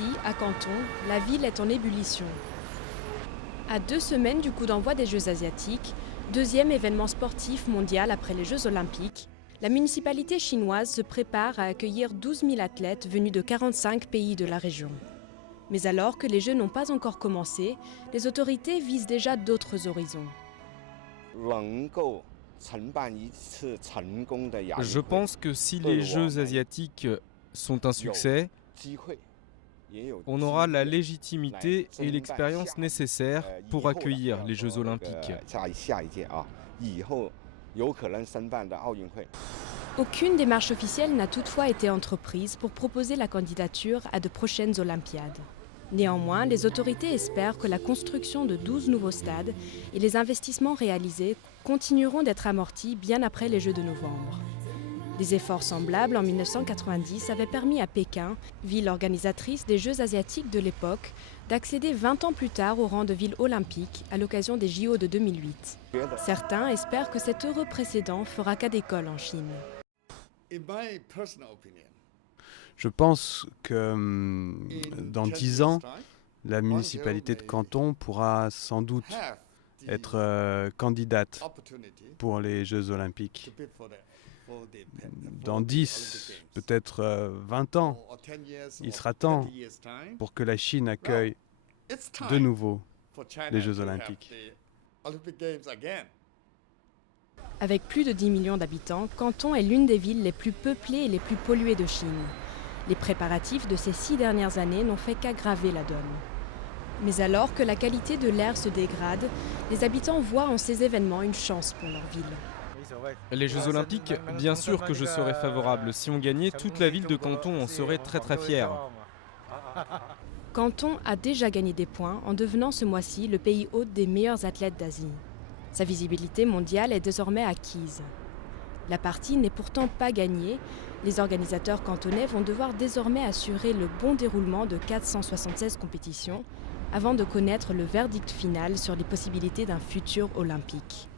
Ici, à Canton, la ville est en ébullition. À 2 semaines du coup d'envoi des Jeux asiatiques, deuxième événement sportif mondial après les Jeux olympiques, la municipalité chinoise se prépare à accueillir 12 000 athlètes venus de 45 pays de la région. Mais alors que les Jeux n'ont pas encore commencé, les autorités visent déjà d'autres horizons. Je pense que si les Jeux asiatiques sont un succès, on aura la légitimité et l'expérience nécessaires pour accueillir les Jeux olympiques. Aucune démarche officielle n'a toutefois été entreprise pour proposer la candidature à de prochaines Olympiades. Néanmoins, les autorités espèrent que la construction de 12 nouveaux stades et les investissements réalisés continueront d'être amortis bien après les Jeux de novembre. Des efforts semblables en 1990 avaient permis à Pékin, ville organisatrice des Jeux asiatiques de l'époque, d'accéder 20 ans plus tard au rang de ville olympique à l'occasion des JO de 2008. Certains espèrent que cet heureux précédent fera cas d'école en Chine. Je pense que dans 10 ans, la municipalité de Canton pourra sans doute être candidate pour les Jeux olympiques. Dans 10, peut-être 20 ans, il sera temps pour que la Chine accueille de nouveau les Jeux olympiques. Avec plus de 10 millions d'habitants, Canton est l'une des villes les plus peuplées et les plus polluées de Chine. Les préparatifs de ces 6 dernières années n'ont fait qu'aggraver la donne. Mais alors que la qualité de l'air se dégrade, les habitants voient en ces événements une chance pour leur ville. Les Jeux olympiques, bien sûr que je serais favorable. Si on gagnait, toute la ville de Canton en serait très fière. Canton a déjà gagné des points en devenant ce mois-ci le pays hôte des meilleurs athlètes d'Asie. Sa visibilité mondiale est désormais acquise. La partie n'est pourtant pas gagnée. Les organisateurs cantonais vont devoir désormais assurer le bon déroulement de 476 compétitions avant de connaître le verdict final sur les possibilités d'un futur olympique.